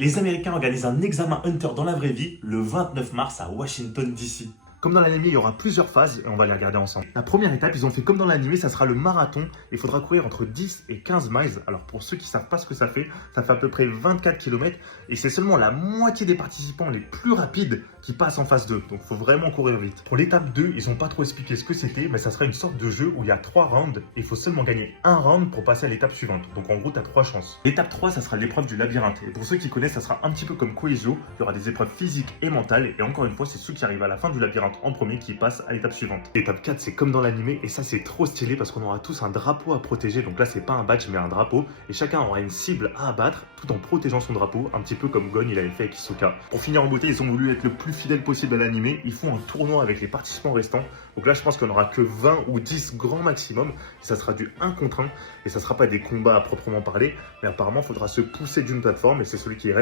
Les Américains organisent un examen Hunter dans la vraie vie le 29 mars à Washington, D.C. Comme dans l'anime, il y aura plusieurs phases et on va les regarder ensemble. La première étape, ils ont fait comme dans l'anime, ça sera le marathon. Il faudra courir entre 10 et 15 miles. Alors pour ceux qui ne savent pas ce que ça fait à peu près 24 km et c'est seulement la moitié des participants les plus rapides qui passent en phase 2. Donc il faut vraiment courir vite. Pour l'étape 2, ils n'ont pas trop expliqué ce que c'était, mais ça sera une sorte de jeu où il y a 3 rounds et il faut seulement gagner un round pour passer à l'étape suivante. Donc en gros, tu as 3 chances. L'étape 3, ça sera l'épreuve du labyrinthe. Et pour ceux qui connaissent, ça sera un petit peu comme Coesio. Il y aura des épreuves physiques et mentales. Et encore une fois, c'est ceux qui arrivent à la fin du labyrinthe en premier qui passent à l'étape suivante. L'étape 4, c'est comme dans l'animé et ça c'est trop stylé parce qu'on aura tous un drapeau à protéger. Donc là, c'est pas un badge mais un drapeau et chacun aura une cible à abattre tout en protégeant son drapeau, un petit peu comme Gon il avait fait avec Hisoka. Pour finir en beauté, ils ont voulu être le plus fidèle possible à l'animé. Ils font un tournoi avec les participants restants. Donc là, je pense qu'on aura que 20 ou 10 grand maximum et ça sera du 1 contre 1 et ça sera pas des combats à proprement parler, mais apparemment, il faudra se pousser d'une plateforme et c'est celui qui reste